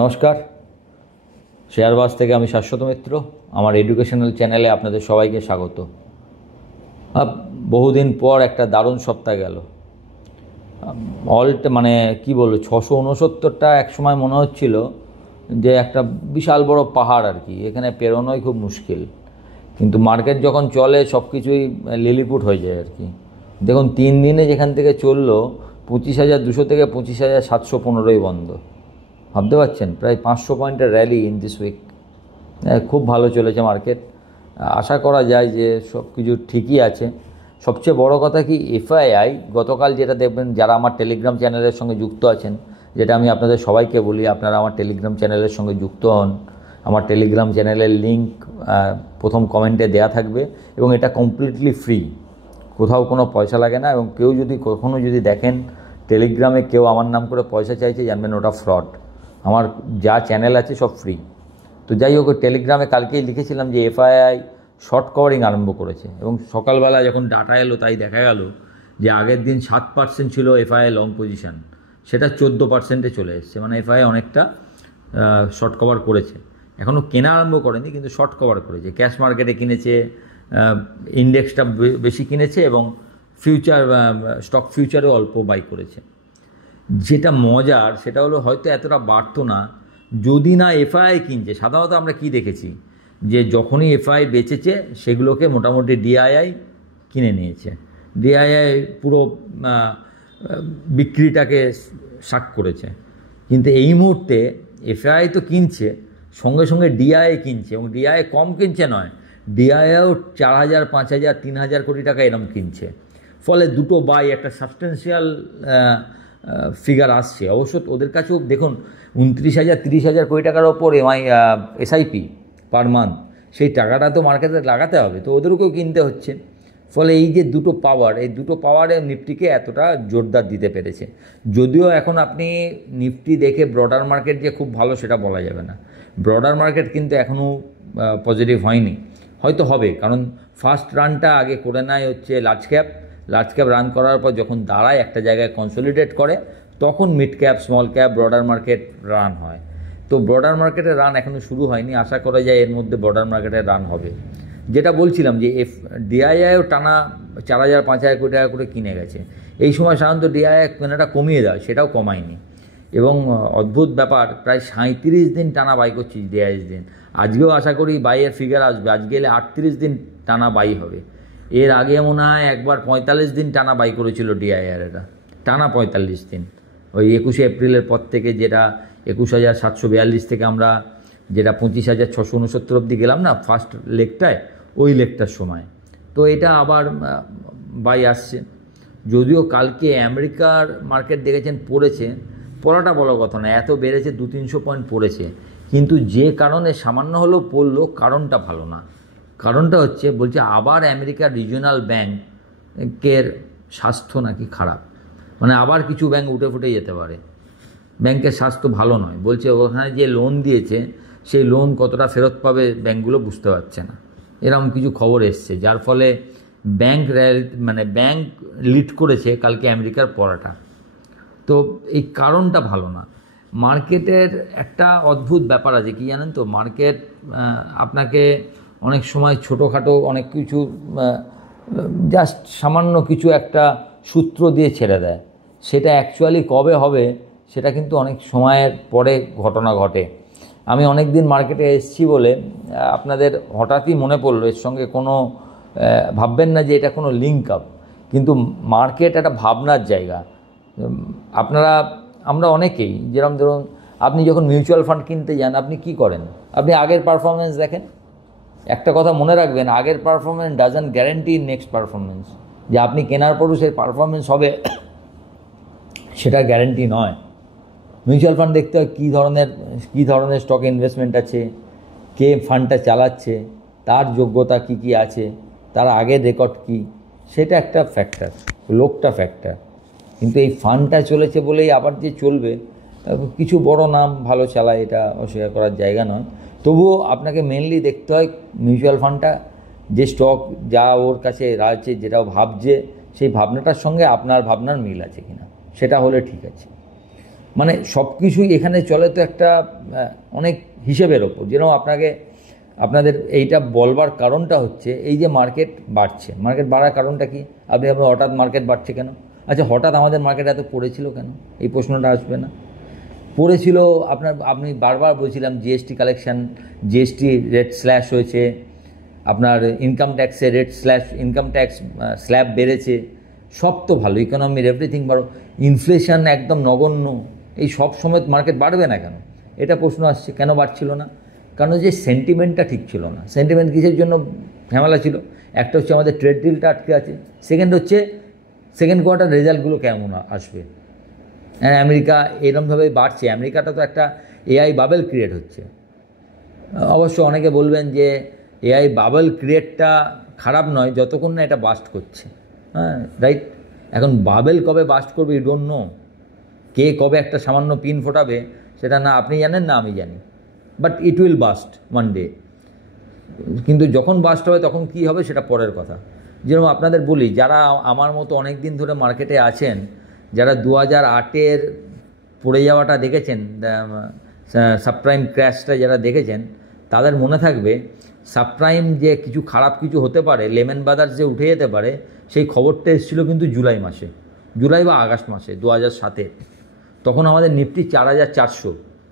নমস্কার, শেয়ারবাজ থেকে আমি শাশ্বত মিত্র। আমার এডুকেশনাল চ্যানেলে আপনাদের সবাইকে স্বাগত। বহুদিন পর একটা দারুণ সপ্তাহ গেল। মানে কি বলবো, 669টা একসময় মনে হচ্ছিল যে একটা বিশাল বড় পাহাড় আর কি, এখানে পেরোনোই খুব মুশকিল। কিন্তু মার্কেট যখন চলে সব কিছুই লিলিপুট হয়ে যায় আর কি। দেখুন 3 দিনে যেখান থেকে চললো 25,200 থেকে 25,715 বন্ধ। ভাবতে পারছেন, প্রায় 500 পয়েন্টের র্যালি ইন দিস উইক। খুব ভালো চলেছে মার্কেট। আশা করা যায় যে সব কিছু ঠিকই আছে। সবচেয়ে বড় কথা কি, এফআইআই গতকাল যেটা দেখবেন, যারা আমার টেলিগ্রাম চ্যানেলের সঙ্গে যুক্ত আছেন, যেটা আমি আপনাদের সবাইকে বলি, আপনারা আমার টেলিগ্রাম চ্যানেলের সঙ্গে যুক্ত হন। আমার টেলিগ্রাম চ্যানেলের লিঙ্ক প্রথম কমেন্টে দেয়া থাকবে এবং এটা কমপ্লিটলি ফ্রি, কোথাও কোনো পয়সা লাগে না। এবং কেউ যদি কখনও যদি দেখেন টেলিগ্রামে কেউ আমার নাম করে পয়সা চাইছে, জানবেন ওটা ফ্রড। আমার যা চ্যানেল আছে সব ফ্রি। তো যাই হোক, টেলিগ্রামে কালকেই লিখেছিলাম যে এফআইআই শর্ট কভারিং আরম্ভ করেছে এবং সকালবেলা যখন ডাটা এলো তাই দেখা গেল যে আগের দিন 7% ছিল এফআইআই লং পজিশান, সেটা 14%-এ চলে এসছে। মানে এফআইআই অনেকটা শর্ট কভার করেছে। এখনও কেনা আরম্ভ করেনি, কিন্তু শর্ট কভার করেছে। ক্যাশ মার্কেটে কিনেছে, ইন্ডেক্সটা বেশি কিনেছে এবং স্টক ফিউচারেও অল্প বাই করেছে। যেটা মজার সেটা হলো, হয়তো এতটা বাড়তো না যদি না এফআইআই কিনছে। সাধারণত আমরা কি দেখেছি, যে যখনই এফআইআই বেচেছে সেগুলোকে মোটামুটি ডিআইআই কিনে নিয়েছে। ডিআইআই পুরো বিক্রিটাকে শাক করেছে। কিন্তু এই মুহূর্তে এফআইআই তো কিনছে, সঙ্গে সঙ্গে ডিআইআই কিনছে, এবং ডিআইআই কম কিনছে নয়, ডিআইআইও 4,000, 5,000, 3,000 কোটি টাকা এরকম কিনছে। ফলে দুটো বাই একটা সাবস্টেন্সিয়াল ফিগার আসছে। অবশ্য ওদের কাছেও দেখুন 29,000, 30,000 কোটি টাকার ওপর এসআইপি পার মান্থ, সেই টাকাটা তো মার্কেটে লাগাতে হবে, তো ওদেরকেও কিনতে হচ্ছে। ফলে এই যে দুটো পাওয়ার, এই দুটো পাওয়ারে নিফটিকে এতটা জোরদার দিতে পেরেছে। যদিও এখন আপনি নিফটি দেখে ব্রডার মার্কেট যে খুব ভালো সেটা বলা যাবে না। ব্রডার মার্কেট কিন্তু এখনও পজিটিভ হয়নি, হয়তো হবে, কারণ ফার্স্ট রানটা আগে করে নেয় হচ্ছে লার্জ ক্যাপ রান করার পর যখন দাঁড়ায় একটা জায়গায় কনসলিডেট করে, তখন mid cap, small cap, broader market run হয়। তো ব্রডার মার্কেটের রান এখনও শুরু হয়নি, আশা করা যায় এর মধ্যে ব্রডার মার্কেটের রান হবে। যেটা বলছিলাম যে ডিআইআইও টানা 4,000, 5,000 কোটি টাকা করে কিনে গেছে। এই সময় সাধারণত ডিআইআই কেনাটা কমিয়ে দেয়, সেটাও কমায়নি। এবং অদ্ভুত ব্যাপার, প্রায় 37 দিন টানা বাই করছি ডিআইএস দিন। আজকেও আশা করি বাইয়ের ফিগার আসবে, আজকে এলে 38 দিন টানা বাই হবে। এর আগে মনে হয় একবার 45 দিন টানা বাই করেছিল ডিআইআর, এটা টানা 45 দিন। ওই 21শে এপ্রিলের পর থেকে, যেটা 21,742 থেকে আমরা যেটা 25,669 অবধি গেলাম না ফার্স্ট লেগটায়, ওই লেগটার সময়। তো এটা আবার বাই আসছে। যদিও কালকে আমেরিকার মার্কেট দেখেছেন পড়াটা বড় কথা না, এত বেড়েছে, 200-300 পয়েন্ট পড়েছে, কিন্তু যে কারণে সামান্য হলেও পড়লো কারণটা ভালো না। কারণটা হচ্ছে, বলছে আবার আমেরিকার রিজিওনাল ব্যাংকের স্বাস্থ্য নাকি খারাপ, মানে আবার কিছু ব্যাংক উঠে ফুটে যেতে পারে, ব্যাংকের স্বাস্থ্য ভালো নয়। বলছে ওখানে যে লোন দিয়েছে সেই লোন কতটা ফেরত পাবে ব্যাংকগুলো বুঝতে পারছে না, এরকম কিছু খবর এসছে, যার ফলে ব্যাংক লিড করেছে কালকে আমেরিকার পড়াটা। তো এই কারণটা ভালো না। মার্কেটের একটা অদ্ভুত ব্যাপার আছে, কি জানেন তো, মার্কেট আপনাকে অনেক সময় ছোটোখাটো অনেক কিছু জাস্ট সামান্য কিছু একটা সূত্র দিয়ে ছেড়ে দেয়, সেটা অ্যাকচুয়ালি কবে হবে সেটা কিন্তু অনেক সময়ের পরে ঘটনা ঘটে। আমি অনেক দিন মার্কেটে এসেছি বলে আপনাদের হঠাৎই মনে পড়লো, এর সঙ্গে কোনো ভাববেন না যে এটা কোনো লিঙ্ক আপ, কিন্তু মার্কেট একটা ভাবনার জায়গা। আমরা অনেকেই, যেরকম ধরুন আপনি যখন মিউচুয়াল ফান্ড কিনতে যান, আপনি কি করেন, আপনি আগের পারফরমেন্স দেখেন। একটা কথা মনে রাখবেন, আগের performance doesn't guarantee next performance. যে আপনি কেনার পরও সেই পারফরমেন্স হবে সেটা গ্যারেন্টি নয়। মিউচুয়াল ফান্ড দেখতে হয় কী ধরনের স্টকে ইনভেস্টমেন্ট আছে, কে ফান্ডটা চালাচ্ছে, তার যোগ্যতা কি আছে, তার আগের রেকর্ড কি, সেটা একটা ফ্যাক্টর, লোকটা ফ্যাক্টর। কিন্তু এই ফান্ডটা চলেছে বলেই আবার যে চলবে, কিছু বড় নাম ভালো চালায়, এটা অস্বীকার করার জায়গা নয়। তবুও আপনাকে মেনলি দেখতে হয় মিউচুয়াল ফান্ডটা যে স্টক যা ওর কাছে আছে, যেটা ভাবছে, সেই ভাবনাটার সঙ্গে আপনার ভাবনার মিল আছে কিনা, সেটা হলে ঠিক আছে। মানে সব কিছুই এখানে চলে তো একটা অনেক হিসেবের ওপর। যেরকম আপনাদের এইটা বলবার কারণটা হচ্ছে এই যে মার্কেট বাড়ছে, মার্কেট বাড়ার কারণটা কি? আপনার হঠাৎ মার্কেট বাড়ছে কেন? আচ্ছা, হঠাৎ আমাদের মার্কেট এত পড়েছিল কেন? এই প্রশ্নটা আসবে না? পড়েছিল, আপনি বারবার বলছিলাম GST collection, GST rate slash হয়েছে, আপনার ইনকাম ট্যাক্সের rate slash, income tax slab বেড়েছে, সব তো ভালো, ইকোনমির এভরিথিং ভালো, ইনফ্লেশন একদম নগণ্য, এই সব সময় মার্কেট বাড়বে না কেন? এটা প্রশ্ন আসছে। কেন বাড়ছিল না? কারণ যে সেন্টিমেন্টটা ঠিক ছিল না। সেন্টিমেন্ট কিসের জন্য ঝামেলা ছিল? একটা হচ্ছে আমাদের ট্রেড ডিলটা আটকে আছে, সেকেন্ড হচ্ছে সেকেন্ড কোয়ার্টার রেজাল্টগুলো কেমন আসবে। হ্যাঁ, আমেরিকা এরকমভাবে বাড়ছে, আমেরিকাটা তো একটা এআই বাবেল ক্রিয়েট হচ্ছে। অবশ্য অনেকে বলবেন যে এআই বাবেল ক্রিয়েটটা খারাপ নয় যতক্ষণ না এটা বাস্ট করছে। হ্যাঁ, রাইট। এখন বাবেল কবে বাস্ট করবে ইউ ডোন্ট নো। কে কবে একটা সামান্য পিন ফোটাবে সেটা না আপনি জানেন না আমি জানি, but it will bust one day. কিন্তু যখন বাস্ট হবে তখন কী হবে সেটা পরের কথা। যেরকম আপনাদের বলি, যারা আমার মতো অনেক দিন ধরে মার্কেটে আছেন, যারা 2008-এর পড়ে যাওয়াটা দেখেছেন, সাবপ্রাইম ক্র্যাশটা যারা দেখেছেন, তাদের মনে থাকবে সাবপ্রাইম যে কিছু খারাপ কিছু হতে পারে, লেমন ব্রাদার্স যে উঠে যেতে পারে, সেই খবরটা এসেছিল কিন্তু জুলাই মাসে, জুলাই বা আগস্ট মাসে 2007-এ। তখন আমাদের নিফটি 4400,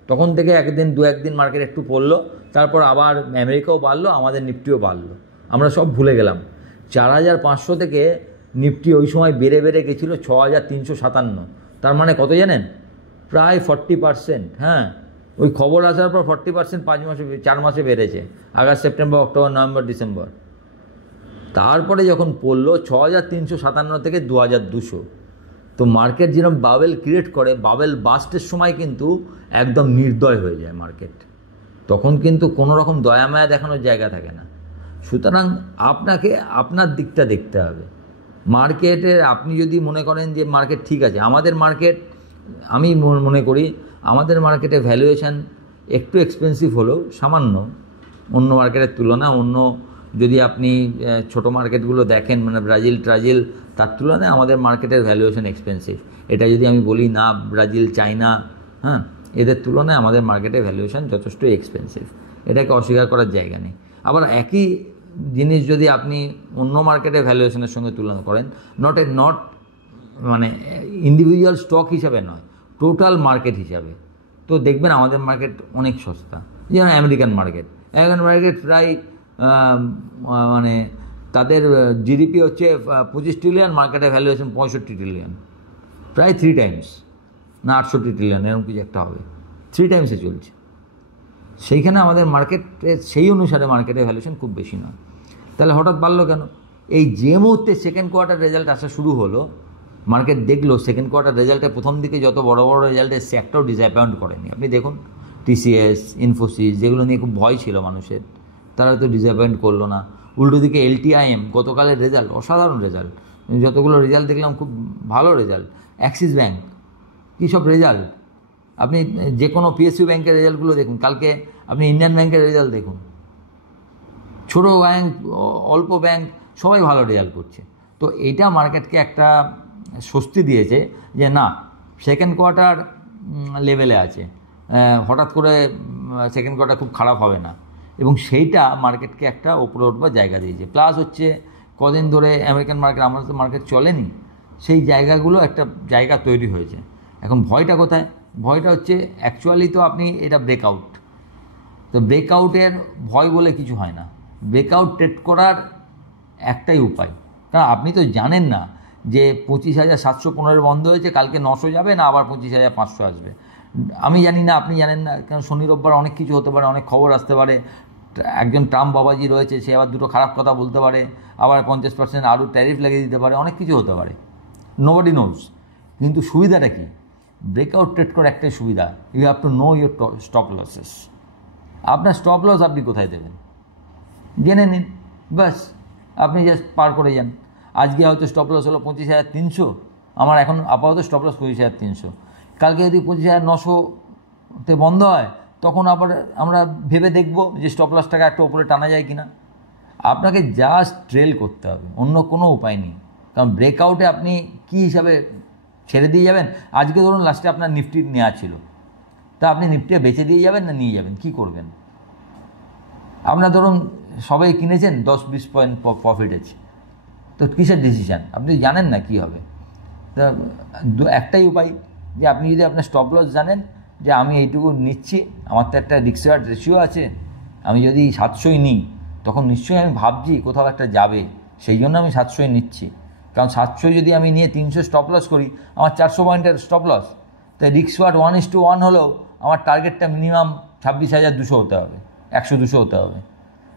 তখন থেকে একদিন মার্কেট একটু পড়লো, তারপর আবার আমেরিকাও বাড়লো, আমাদের নিফটিও বাড়লো, আমরা সব ভুলে গেলাম। 4500 থেকে নিফটি ওই সময় বেড়ে গেছিলো 6357। তার মানে কত জানেন? প্রায় 40%। হ্যাঁ, ওই খবর আসার পর 40% 4 মাসে বেড়েছে, August, September, October, November, December. তারপরে যখন পড়লো 6357 থেকে 2200। তো মার্কেট যেরকম বাবেল ক্রিয়েট করে, বাবেল বাস্টের সময় কিন্তু একদম নির্দয় হয়ে যায় মার্কেট, তখন কিন্তু কোনো রকম দয়ামায়া দেখানোর জায়গা থাকে না। সুতরাং আপনাকে আপনার দিকটা দেখতে হবে। মার্কেটের আপনি যদি মনে করেন যে মার্কেট ঠিক আছে, আমাদের মার্কেট, আমি মনে করি আমাদের মার্কেটে ভ্যালুয়েশন একটু এক্সপেন্সিভ হলেও সামান্য অন্য মার্কেটের তুলনা, অন্য যদি আপনি ছোট মার্কেটগুলো দেখেন, মানে ব্রাজিল ট্রাজিল, তার তুলনায় আমাদের মার্কেটের ভ্যালুয়েশন এক্সপেন্সিভ। এটা যদি আমি বলি না, ব্রাজিল, চায়না, হ্যাঁ, এদের তুলনায় আমাদের মার্কেটের ভ্যালুয়েশন যথেষ্ট এক্সপেন্সিভ, এটাকে অস্বীকার করার জায়গা নেই। আবার একই জিনিস যদি আপনি অন্য মার্কেটের ভ্যালুয়েশনের সঙ্গে তুলনা করেন, নট মানে ইন্ডিভিজুয়াল স্টক হিসাবে নয়, টোটাল মার্কেট হিসাবে, তো দেখবেন আমাদের মার্কেট অনেক সস্তা। যেমন আমেরিকান মার্কেট প্রায় মানে তাদের জিডিপি হচ্ছে 25 ট্রিলিয়ন, মার্কেটের ভ্যালুয়েশন 65 ট্রিলিয়ন, প্রায় 3 টাইমস, না 68 ট্রিলিয়ন, এরকম কিছু একটা হবে, 3 টাইমসে চলছে। সেইখানে আমাদের মার্কেটের সেই অনুসারে মার্কেটের ভ্যালুয়েশন খুব বেশি নয়। তাহলে হঠাৎ বাড়লো কেন? এই যে মুহূর্তে সেকেন্ড কোয়ার্টার রেজাল্ট আসা শুরু হলো, মার্কেট দেখলো সেকেন্ড কোয়ার্টার রেজাল্টে প্রথম দিকে যত বড় বড় রেজাল্ট এসছে একটাও ডিসঅ্যাপয়েন্ট করেনি। আপনি দেখুন টিসিএস, ইনফোসিস, যেগুলো নিয়ে খুব ভয় ছিল মানুষের, তারা তো ডিসঅ্যাপয়েন্ট করলো না। উল্টো দিকে এলটিআইএম গতকালের রেজাল্ট অসাধারণ রেজাল্ট, যতগুলো রেজাল্ট দেখলাম খুব ভালো রেজাল্ট। অ্যাক্সিস ব্যাঙ্ক, কী সব রেজাল্ট! আপনি যে কোনো পিএসইউ ব্যাংকের রেজাল্টগুলো দেখুন, কালকে আপনি ইন্ডিয়ান ব্যাংকের রেজাল্ট দেখুন, ছোটো ব্যাংক, অল্প ব্যাংক, সবাই ভালো রেজাল্ট করছে। তো এইটা মার্কেটকে একটা স্বস্তি দিয়েছে যে না, সেকেন্ড কোয়ার্টার লেভেলে আছে, হঠাৎ করে সেকেন্ড কোয়ার্টার খুব খারাপ হবে না, এবং সেইটা মার্কেটকে একটা ওপরে উঠবার জায়গা দিয়েছে। প্লাস হচ্ছে কদিন ধরে আমেরিকান মার্কেট, আমাদের তো মার্কেট চলেনি, সেই জায়গাগুলো একটা জায়গা তৈরি হয়েছে। এখন ভয়টা কোথায়? ভয়টা হচ্ছে অ্যাকচুয়ালি তো আপনি এটা ব্রেকআউট, তো ব্রেকআউটের ভয় বলে কিছু হয় না। ব্রেকআউট ট্রেড করার একটাই উপায়, কারণ আপনি তো জানেন না যে 25,715 বন্ধ হয়েছে, কালকে 900 যাবে না আবার 25,500 আসবে। আমি জানি না, আপনি জানেন না, কারণ শনি রোববার অনেক কিছু হতে পারে, অনেক খবর আসতে পারে। একজন ট্রাম্প বাবাজি রয়েছে, সে আবার দুটো খারাপ কথা বলতে পারে, আবার 50% আরও ট্যারিফ লাগিয়ে দিতে পারে, অনেক কিছু হতে পারে, নোবডি নোজ। কিন্তু সুবিধাটা কি? ব্রেকআউট ট্রেড করার একটাই সুবিধা, you have to know your stop losses. আপনার স্টপ লস আপনি কোথায় দেবেন জেনে নিন, ব্যাস আপনি জাস্ট পার করে যান। আজকে হয়তো স্টপ লস হলো 25,300, আমার এখন আপাতত স্টপ লস 25,300। কালকে যদি 25,900-তে বন্ধ হয়, তখন আবার আমরা ভেবে দেখব যে স্টপ লসটাকে একটা ওপরে টানা যায় কিনা। আপনাকে জাস্ট ট্রেল করতে হবে, অন্য কোনো উপায় নেই। কারণ ব্রেকআউটে আপনি কী হিসাবে ছেড়ে দিয়ে যাবেন? আজকে ধরুন লাস্টে আপনার নিফটি নেওয়া ছিল, তা আপনি নিফটি বেচে দিয়ে যাবেন না নিয়ে যাবেন, কি করবেন? আপনার ধরুন সবাই কিনেছেন, 10-20 পয়েন্ট প্রফিট আছে, তো কিসের ডিসিশান? আপনি জানেন না কী হবে। তা একটাই উপায়, যে আপনি যদি আপনার স্টপ লস জানেন যে আমি এইটুকু নিচ্ছি, আমার তো একটা রিস্ক রিওয়ার্ড রেশিও আছে, আমি যদি 700 নিই তখন নিশ্চয়ই আমি ভাবছি কোথাও একটা যাবে, সেই জন্য আমি 700 নিচ্ছি। কারণ 700 যদি আমি নিয়ে 300 স্টপ লস করি, আমার 400 পয়েন্টের স্টপ লস, তো রিস্ক রিওয়ার্ড 1:1 হলেও আমার টার্গেটটা মিনিমাম 26,200 হতে হবে, 100-200 হতে হবে।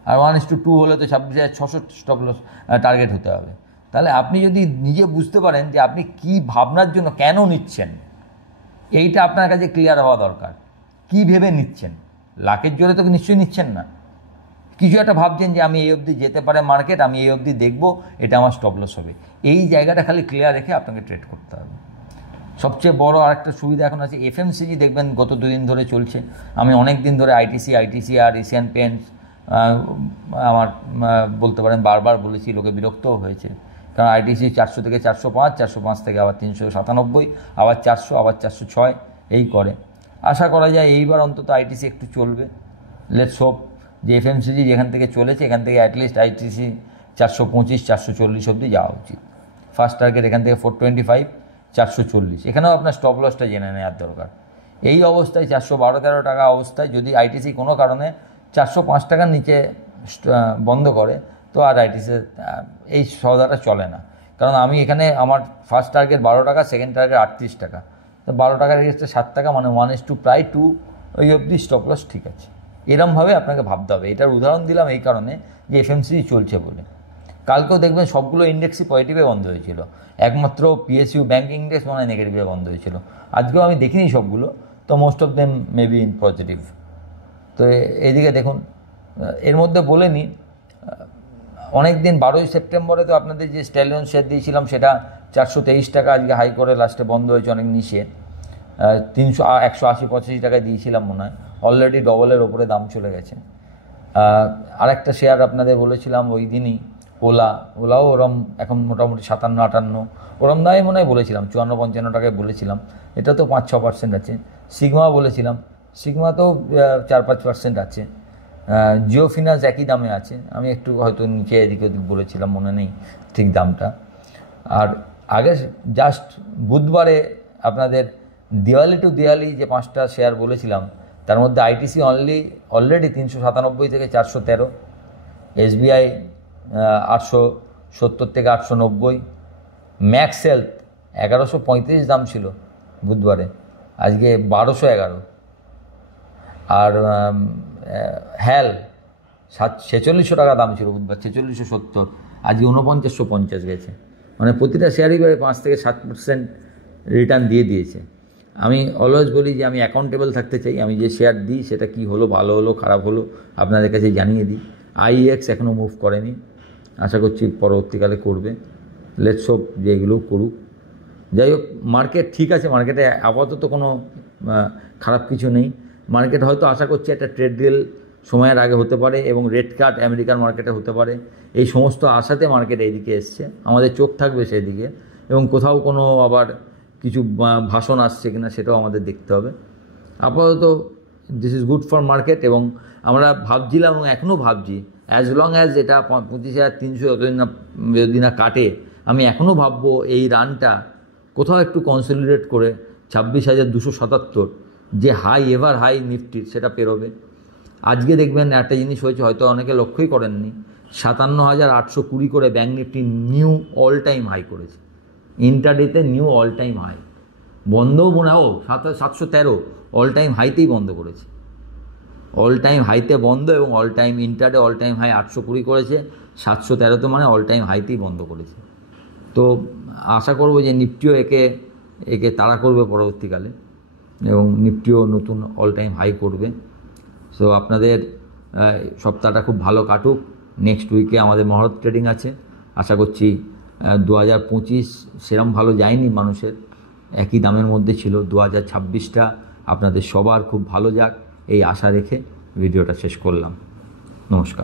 আর 1:2 হলে তো 26,600 স্টপ লস টার্গেট হতে হবে। তাহলে আপনি যদি নিজে বুঝতে পারেন যে আপনি কী ভাবনার জন্য কেন নিচ্ছেন, এইটা আপনার কাছে ক্লিয়ার হওয়া দরকার। কী ভেবে নিচ্ছেন? লাখের জোরে তো নিশ্চয়ই নিচ্ছেন না, কিছু একটা ভাবছেন যে আমি এই অবধি যেতে পারে মার্কেট, আমি এই অবধি দেখবো, এটা আমার স্টপ লস হবে। এই জায়গাটা খালি ক্লিয়ার রেখে আপনাকে ট্রেড করতে হবে। সবচেয়ে বড় আরেকটা সুবিধা এখন আছে এফএমসিজি, দেখবেন গত 2 দিন ধরে চলছে। আমি অনেক দিন ধরে আইটিসি আর এশিয়ান পেন্টস আমার বলতে পারেন বারবার বলেছি, লোকে বিরক্তও হয়েছে, কারণ আইটিসি 400 থেকে 405, 405 থেকে আবার 397, আবার 400, আবার 406 এই করে। আশা করা যায় এইবার অন্তত আইটিসি একটু চলবে। লেটস হোপ যে এফএমসিজি যেখান থেকে চলেছে এখান থেকে অ্যাটলিস্ট আইটিসি 425, 440 অবধি যাওয়া উচিত। ফার্স্ট টার্গেট এখান থেকে 425, 440, এখানেও আপনার স্টপ লসটা জেনে নেওয়ার দরকার। এই অবস্থায় 412-13 টাকা অবস্থায় যদি আইটিসি কোনো কারণে 405 টাকার নিচে বন্ধ করে, তো আর আইটিসি এই সৌদাটা চলে না। কারণ আমি এখানে আমার ফার্স্ট টার্গেট 12 টাকা, সেকেন্ড টার্গেট 38 টাকা, তো 12 টাকার এগেন্সটে 7 টাকা, মানে 1:2 প্রায় 2 ওই অবধি স্টপ লস ঠিক আছে। এরমভাবে আপনাকে ভাবতে হবে। এটার উদাহরণ দিলাম এই কারণে যে এফএমসিজি চলছে বলে। কালকেও দেখবেন সবগুলো ইন্ডেক্সই পজিটিভে বন্ধ হয়েছিল, একমাত্র পিএসইউ ব্যাঙ্কিং ইন্ডেক্স মনে হয় নেগেটিভে বন্ধ হয়েছিল। আজকেও আমি দেখিনি সবগুলো, তো most of them maybe in positive. তো এদিকে দেখুন, এর মধ্যে বলে নিই, অনেক দিন 12ই সেপ্টেম্বরে তো আপনাদের যে স্ট্যালিয়ন শেয়ার দিয়েছিলাম সেটা 423 টাকা, আজকে হাই করে লাস্টে বন্ধ হয়েছে অনেক নিচে, 180-85 টাকায় দিয়েছিলাম মনে হয়, অলরেডি ডবলের ওপরে দাম চলে গেছে। আরেকটা শেয়ার আপনাদের বলেছিলাম ওই দিনই, ওলাও ওরম এখন মোটামুটি 57-58 ওরম দামে মনে হয় বলেছিলাম, 54-55 টাকায় বলেছিলাম, এটা তো 5-6% আছে। সিগমা বলেছিলাম, সিগমা তো 4-5% আছে। জিও ফিনান্স একই দামে আছে, আমি একটু হয়তো নিচে এদিক ওদিক বলেছিলাম, মনে নেই ঠিক দামটা। আর আগে জাস্ট বুধবারে আপনাদের দিওয়ালি টু দিওয়ালি যে 5টা শেয়ার বলেছিলাম, তার মধ্যে আইটিসি অলরেডি 397 থেকে 413, এসবিআই 870 থেকে 890, ম্যাক্স হেলথ 1135 দাম ছিল বুধবারে, আজকে 1211, আর হ্যাল 4600 টাকা দাম ছিল বুধবার, 4670, আজকে 4950 গেছে। মানে প্রতিটা শেয়ারই করে 5 থেকে 7% রিটার্ন দিয়ে দিয়েছে। আমি অলওয়েজ বলি যে আমি অ্যাকাউন্টেবল থাকতে চাই, আমি যে শেয়ার দিই সেটা কি হলো, ভালো হলো খারাপ হলো আপনাদের কাছে জানিয়ে দিই। আইএক্স এখনও মুভ করেনি, আশা করছি পরবর্তীকালে করবে। লেটস হোপ যে এগুলো করুক। যাই হোক, মার্কেট ঠিক আছে, মার্কেটে আপাতত কোনো খারাপ কিছু নেই। মার্কেট হয়তো আশা করছি একটা ট্রেড ডিল সময়ের আগে হতে পারে এবং রেট কাট আমেরিকার মার্কেটে হতে পারে, এই সমস্ত আশাতে মার্কেট এইদিকে এসছে। আমাদের চোখ থাকবে সেই দিকে, এবং কোথাও কোনো আবার কিছু ভাষণ আসছে কিনা সেটাও আমাদের দেখতে হবে। আপাতত this is good for market, এবং আমরা ভাবছিলাম এবং এখনও ভাবছি, অ্যাজ লং অ্যাজ এটা 25,300 যদি না কাটে, আমি এখনও ভাববো এই রানটা কোথাও একটু কনসলিডেট করে 26,277 যে হাই এভার হাই নিফটির সেটা পেরোবে। আজকে দেখবেন একটা জিনিস হয়েছে, হয়তো অনেকে লক্ষ্যই করেননি, 57,820 করে bank Nifty new all time high করেছে, ইন্টারডেতে নিউ অল টাইম হাই। বন্ধও মনে হয় 713 অল টাইম হাইতেই বন্ধ করেছে, অল টাইম হাইতে বন্ধ, এবং all time intraday all time high 820 করেছে, 713 মানে অল টাইম হাইতেই বন্ধ করেছে। তো আশা করব যে নিফটিও একে তাড়া করবে পরবর্তীকালে, এবং নিফটিও নতুন অল টাইম হাই করবে। সো আপনাদের সপ্তাহটা খুব ভালো কাটুক। নেক্সট উইকে আমাদের মহরত ট্রেডিং আছে, আশা করছি 2025 সেরম ভালো যায়নি মানুষের, একই দামের মধ্যে ছিল। 2026টা আপনাদের সবার খুব ভালো যাক এই আশা রেখে ভিডিওটা শেষ করলাম। নমস্কার।